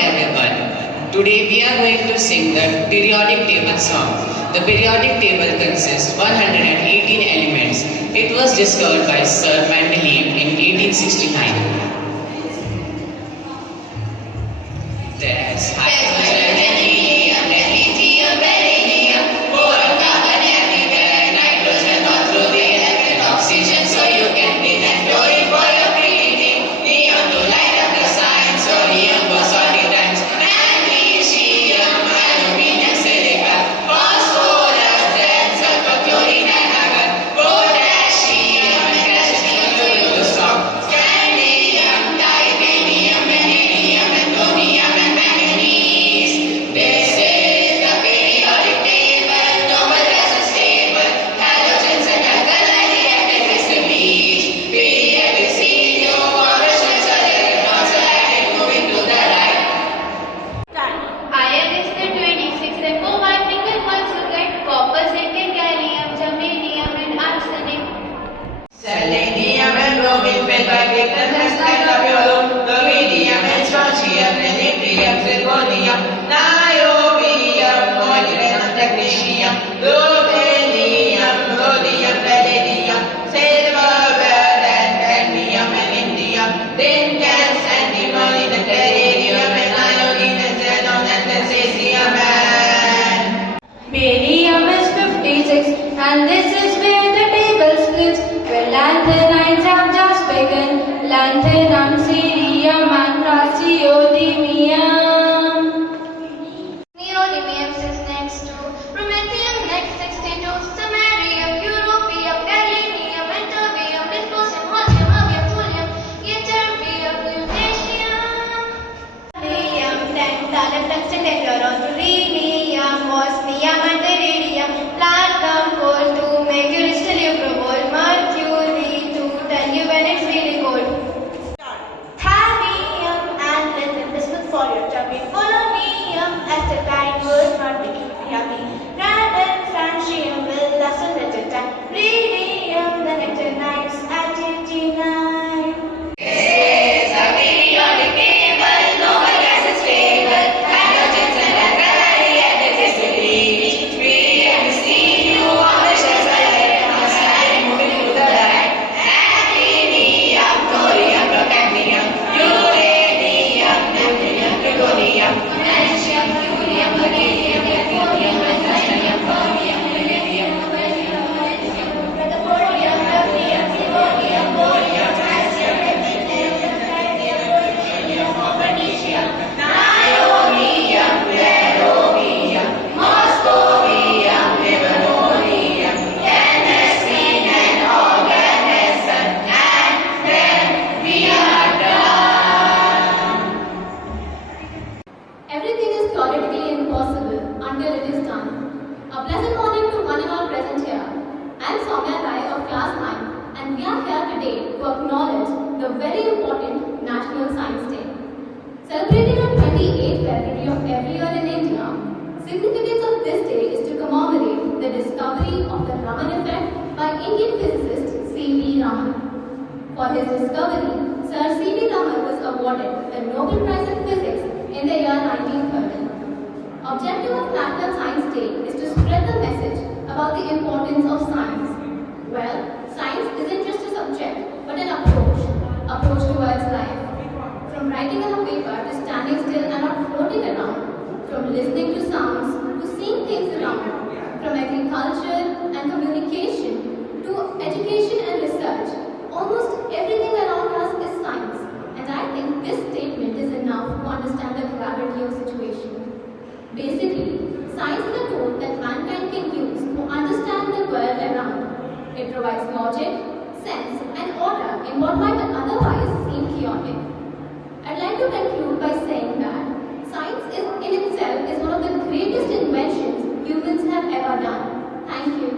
everyone. Today we are going to sing the periodic table song. The periodic table consists 118 elements. It was discovered by Sir Mendeleev in 1869. There's hydrogen, helium, lithium, beryllium, boron, carbon everywhere, nitrogen all through the air, and oxygen so you can breathe, and fluorine for your breathing, neon to light up the signs, sodium for salty times, magnesium, aluminum, silica, phosphorus, then sulfur, chlorine and argon, potassium, and calcium to use strong, scandium, titanium, vanadium, and chromium, and manganese. This is the periodic table, normal resonance table, halogens and alkali reacted with the bleach. Period is seen, new molecules are electrons attracted moving to the right. Iron is the 26 FOY nickel conjugate, copper, zinc, and gallium, germanium, and arsenic. Selenium and bromine fed by Victor has like a bureau, iridium and strontium, vanadium, zirconium, niobium, molybdenum, technetium, ruthenium, rhodium, palladium, silver, lead, and cadmium, and indium, zinc and antimony, and palladium, and iodine, and xenon, and then cesium, and Barium is 56, and this is where the table splits. Where lanthanides have just begun, lanthanum, cerium, and praseodymium. Neodymium is next to promethium, next 62, samarium, europium, gadolinium, and terbium, dysprosium, holmium, erbium, thulium, ytterbium, lutetium. Rhenium, tantalum, tungsten, tellurium, rhenium, osmium, and iridium, platinum, coal, 2 mercury, stellium, probol, mercury, 2 tellurium, when it's really cold. Thallium and lithium, this will for your tummy. Polonium, acetylene will not make you happy. Radon, francium will last a little time. Rhenium, the nectarites, actinide. This is the periodic table, normal gases stable, halogens and alkali reacted with the bleach. Period is seen, new molecules are electrons attracted moving to the right. Actinium, thorium, procactinium, uranium, neptunium, plutonium, magnesium, helium, vanadium, gadolinium, and titanium, chromium, vanadium, Rutherfordium, terbium, zirconium, borium, calcium, magnesium, magnesium, niobium, lead, moscovium, livermorium, chemistry and organism, and then we are done. Everything is theoretically impossible until it is done. A pleasant morning to one and all present here. I am Soumya Rai of class 9 and we are here today to acknowledge the very important National Science Day. Celebrated on 28th February of every year in India, significance of this day is to commemorate the discovery of the Raman effect by Indian physicist C.V. Raman. For his discovery, Sir C.V. Raman was awarded the Nobel Prize in Physics in the year 1930. Objective of National Science Day is to spread the message about the importance of science. Well, science isn't just a subject, but an approach towards life. From writing on a paper to standing still and not floating around, from listening to sounds to seeing things around, from agriculture and communication to education and research, almost everything around us is science. And I think this statement is enough to understand the gravity of situation. Basically, science is a tool that mankind can use to understand the world around. It provides logic, sense, and order in what might otherwise seem chaotic. I'd like to conclude by saying that science in itself is one of the greatest inventions humans have ever done. Thank you.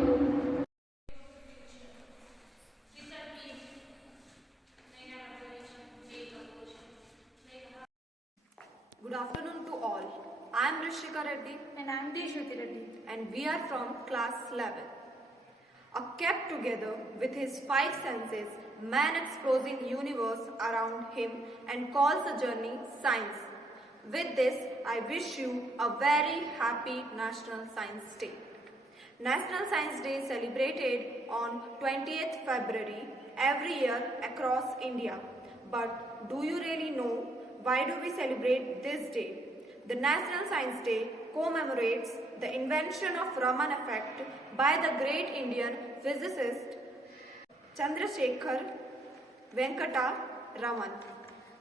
Good afternoon to all. I am Rishika Reddy And I'm Deshwati Reddy. and we are from class 11. Kept together with his 5 senses, man explores the universe around him and calls the journey science. With this, I wish you a very happy National Science Day. National Science Day is celebrated on 20th February every year across India. But do you really know why do we celebrate this day? The National Science Day commemorates the invention of Raman effect by the great Indian physicist Chandrasekhar Venkata Raman.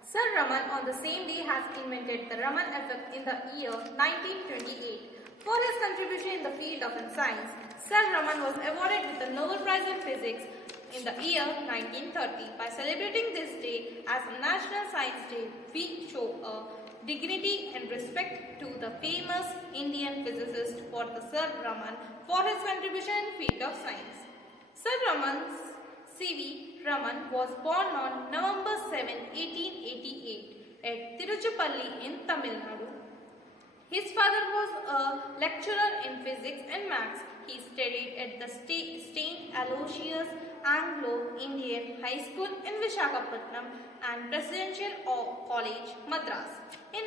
Sir Raman on the same day has invented the Raman effect in the year 1928. For his contribution in the field of science, Sir Raman was awarded with the Nobel Prize in Physics in the year 1930. By celebrating this day as a National Science Day, we show a dignity and respect to the famous Indian physicist for the Sir Raman for his contribution in field of science. Sir Raman C.V. Raman was born on November 7, 1888 at Tiruchirappalli in Tamil Nadu. His father was a lecturer in physics and maths. He studied at the St. Aloysius Anglo-Indian High School in Visakhapatnam and Presidential College, Madras. In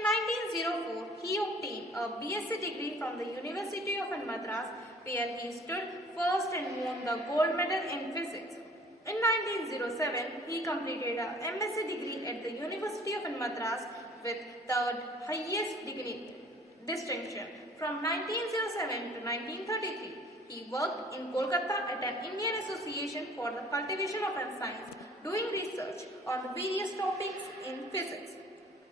1904, he obtained a BSc degree from the University of Madras, where he stood first and won the gold medal in physics. In 1907, he completed an MSc degree at the University of Madras with third highest degree distinction. From 1907 to 1933, he worked in Kolkata at an Indian Association for the Cultivation of Science, doing research on various topics in physics.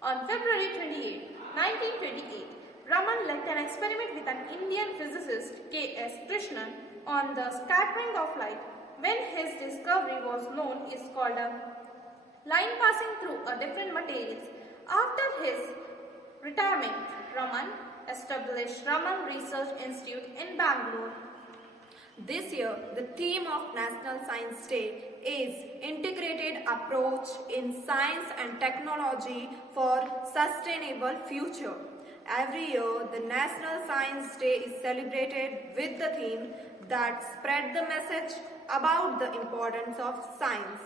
On February 28, 1928, Raman led an experiment with an Indian physicist K.S. Krishnan on the scattering of light. When his discovery was known is called a line passing through different materials. After his retirement, Raman established Raman Research Institute in Bangalore. This year, the theme of National Science Day is Integrated Approach in Science and Technology for Sustainable Future. Every year, the National Science Day is celebrated with the theme that spread the message about the importance of science.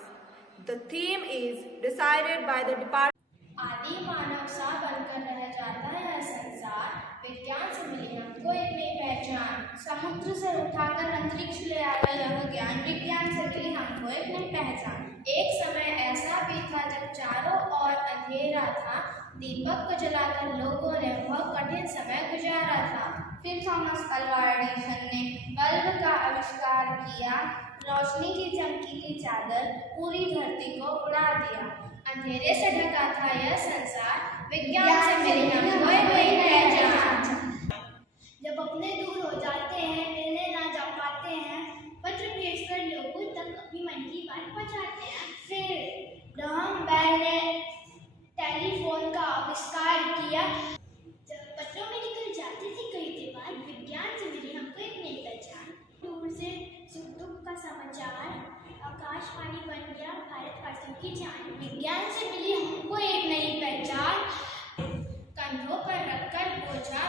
The theme is decided by the Department. आदि मानव सा बनकर रह जाता है यह संसार, विज्ञान से मिली हमको एक नई पहचान। समुद्र से उठाकर अंतरिक्ष ले आया यह ज्ञान, विज्ञान से मिली हमको एक नई पहचान। एक समय ऐसा भी था जब चारों ओर अंधेरा था, दीपक को जलाकर लोगों ने वह कठिन समय गुजारा था। फिर थॉमस अल्वा एडिसन ने बल्ब का आविष्कार किया, रोशनी की चमकीली चादर पूरी धरती को उड़ा दिया। अंधेरे से ढका था यह संसार, विज्ञान से मिली हमको एक नई पहचान। जब अपने दूर हो जाते हैं, मिलने ना जा पाते हैं, पत्र भेजकर लोगों तक अपनी मन की बात पहुंचाते हैं। फिर ग्राहम बेल ने टेलीफोन का आविष्कार किया। जब पत्रों में निकल जाती थी कई दीवार, विज्ञान से मिली हमको एक नई पहचान। दूर से सुख दुख का समाचार, आकाशवाणी बन गया भारतवासियों की जान। विज्ञान से मिली हमको एक नई पहचान। कंधों पर रखकर बोझा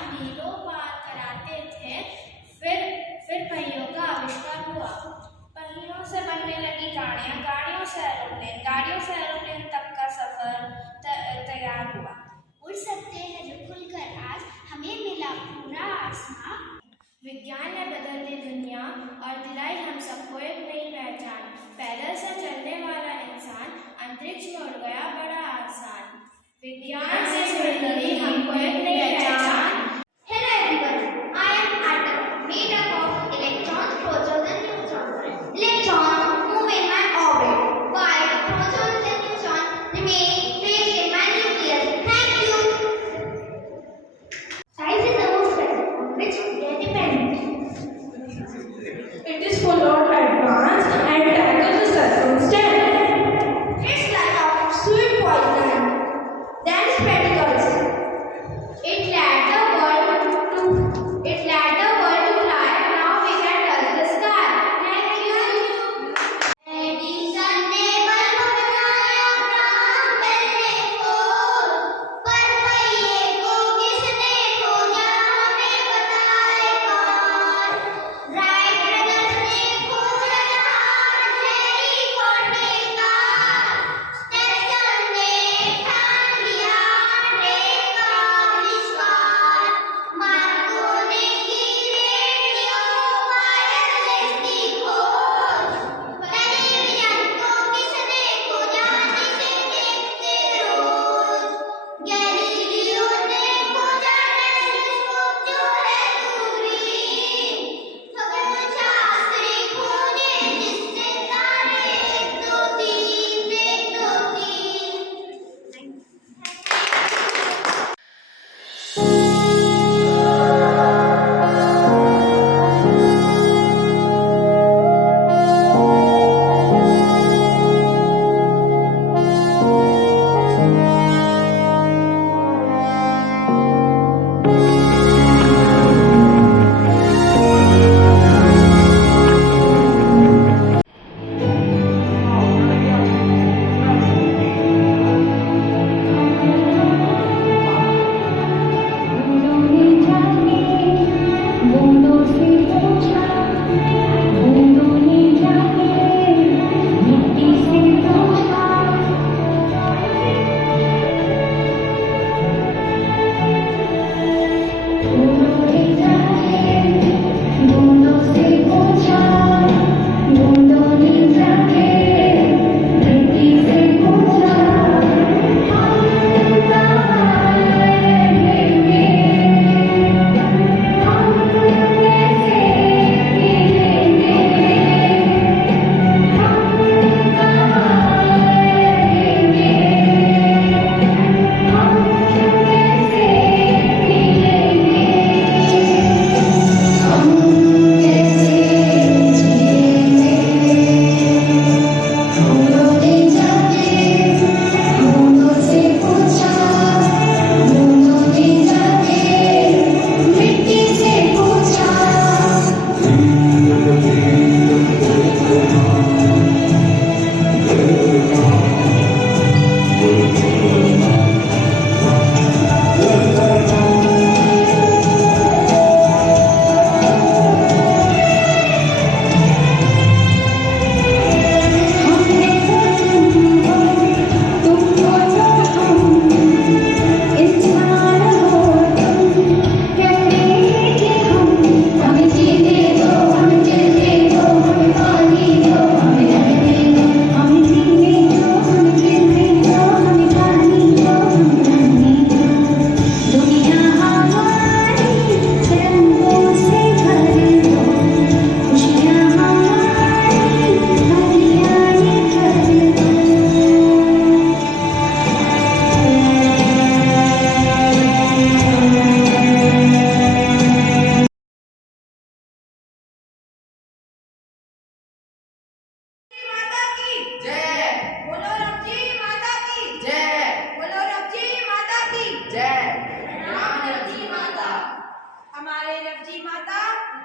लवजी माता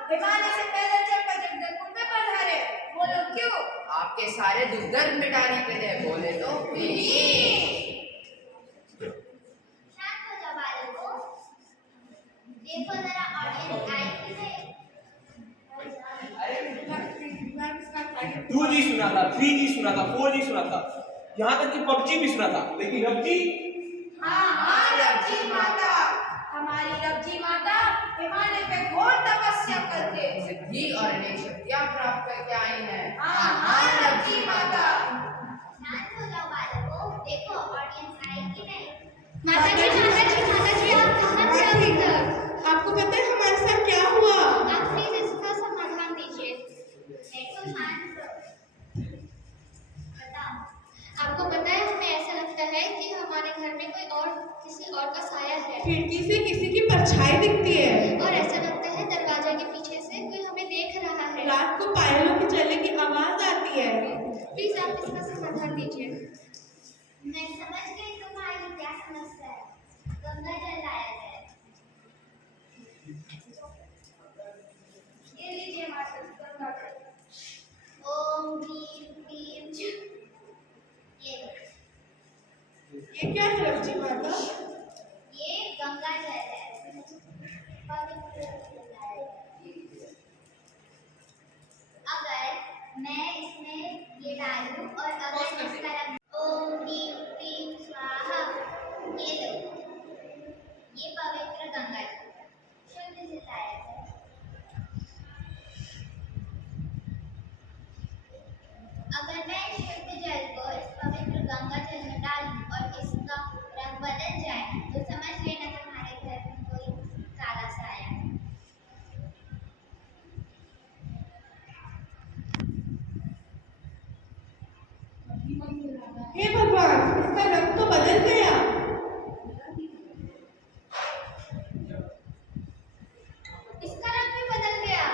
हिमालय से पैदल चलकर जगदलपुर में पधारे, बोलो क्यों? आपके सारे दुख दर्द मिटाने के लिए, बोले तो शांत हो जाओ बालकों, देखो जरा ऑडियंस आई कि नहीं। 2G सुना था, 3G सुना था, 4G सुना था, यहाँ तक कि PUBG भी सुना था, लेकिन लवजी हाँ लवजी माता, हमारी लवजी माता हिमालय पे घोर तपस्या करके सिद्धि और अनेक शक्तियाँ प्राप्त करके आई हैं। हाँ लवजी माता। शांत हो जाओ बालकों, देखो ऑडियंस आई कि नहीं। माताजी आप कहाँ थे अभी तक? आपको पता है हमारे साथ क्या हुआ? आप प्लीज इसका समाधान दीजिए। देखो शांत हो, बताओ। आपको पता है हमें ऐसा लगता है कि हमारे घर में कोई और किसी और का साया है, खिड़की से किसी की परछाई दिखती है। और ऐसा लगता है दरवाजे के पीछे से कोई हमें देख रहा है। रात को पायलों के चलने की आवाज आती है। प्लीज आप इसका समाधान दीजिए। मैं समझ गई तुम्हारी क्या समस्या है। गंगा जल लाया जाए। ये लीजिए माता गंगा जल। ओम भीम भीम च। ये लो। ये क्या है लवजी माता? ये गंगा जल है, पवित्र जल है। अगर मैं इसमें ये डालूं और अगर इसका रंग ओम भीम भीम स्वाहा, ये लो, ये पवित्र गंगा जल शुद्ध जल लाया है। अगर मैं इस शुद्ध जल को इस पवित्र गंगा जल में डालूं और इसका रंग बदल जाए तो समझ लेना तुम्हारे घर में कोई काला साया है। हे भगवान, इसका रंग तो बदल गया। इसका रंग भी बदल गया।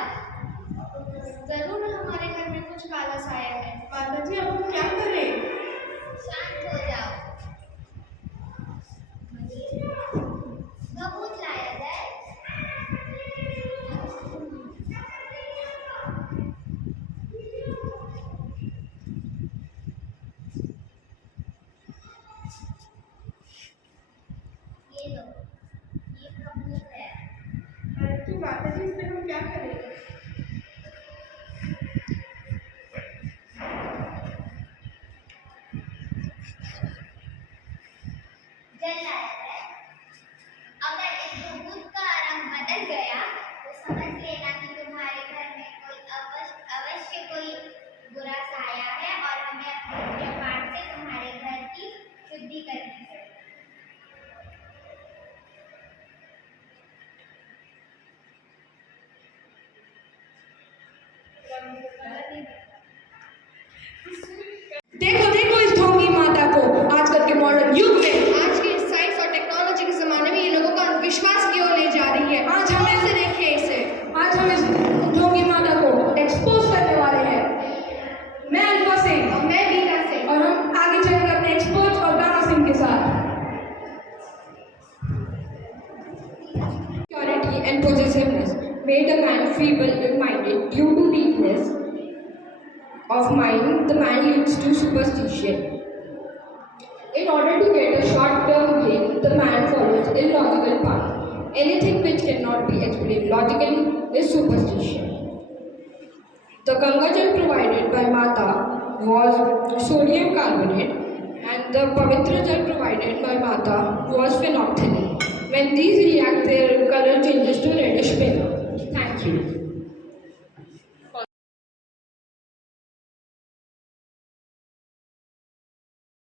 जरूर हमारे घर में कुछ काला साया है। माता जी अब हम क्या करें? शांत हो जाओ। सबूत लाया जाए। ये लो, ये सबूत है। परंतु माता जी इसमें हम क्या करें? जल लाया जाए। अगर इस सबूत का रंग बदल गया तो समझ लेना कि तुम्हारे घर में कोई अवश्य कोई बुरा साया है और हमें अपने पूजा पाठ से तुम्हारे घर की शुद्धि करनी है। देखो देखो इस ढोंगी माता को, आजकल के मॉडर्न युग में, आज के साइंस और टेक्नोलॉजी के जमाने में ये लोगों का अंधविश्वास की ओर ले जा रही है। आज हम ऐसे देखिए इसे। आज हम इस ढोंगी माता को एक्सपोज करने वाले हैं। मैं अल्फा सिंह और मैं वीरा सिंह। और हम आगे चलकर अपने एक्सपोज और गाना सिंह के साथ Purity and possessiveness made a man feeble-minded. Due to weakness of mind, the man leads to superstition. In order to get a short-term gain, the man follows illogical path. Anything which cannot be explained logically is superstition. The Ganga Jal provided by Mata was sodium carbonate, and the Pavitra Jal provided by Mata was phenolphthalein. When these react, their color changes to reddish pink. Thank you.